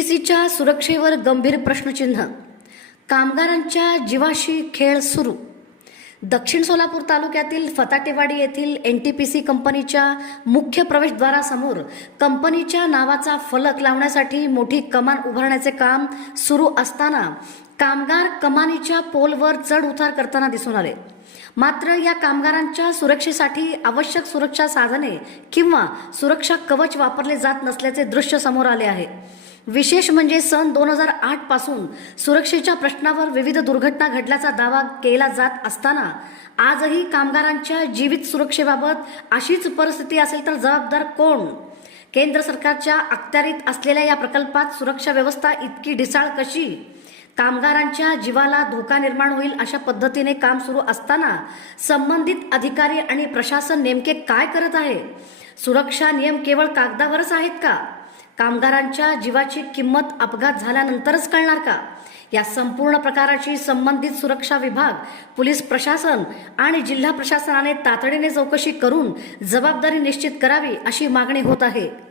एनटीपीसीच्या सुरक्षेवर गंभीर प्रश्नचिन्ह. कामगारांच्या जीवाशी खेळ सुरू. दक्षिण सोलापूर तालुक्यातील फताटेवाडी येथील एनटीपीसी कंपनीच्या मुख्य प्रवेशद्वारासमोर कंपनीच्या नावाचा फलक लावण्यासाठी मोठी कमान उभारण्याचे काम सुरू असताना कामगार कमानीच्या पोलवर चढ उतार करताना दिसून आले. मात्र या कामगारांच्या सुरक्षेसाठी आवश्यक सुरक्षा साधने किंवा सुरक्षा कवच वापरले जात नसल्याचे दृश्य समोर आले आहे. विशेष म्हणजे सन 2008 पासून सुरक्षेच्या प्रश्नावर विविध दुर्घटना घडल्याचा दावा केला जात असताना आजही कामगारांच्या जीवित सुरक्षेबाबत अशीच परिस्थिती असेल तर जबाबदार कोण? केंद्र सरकारच्या अखत्यारीत असलेल्या या प्रकल्पात सुरक्षा व्यवस्था इतकी ढिसाळ कशी? कामगारांच्या जीवाला धोका निर्माण होईल अशा पद्धतीने काम सुरू असताना संबंधित अधिकारी आणि प्रशासन नेमके काय करत आहे? सुरक्षा नियम केवळ कागदावरच आहेत का? कामगारांच्या जीवाची किंमत अपघात झाल्यानंतरच कळणार का? या संपूर्ण प्रकाराची संबंधित सुरक्षा विभाग, पोलीस प्रशासन आणि जिल्हा प्रशासनाने तातडीने चौकशी करून जबाबदारी निश्चित करावी अशी मागणी होत आहे.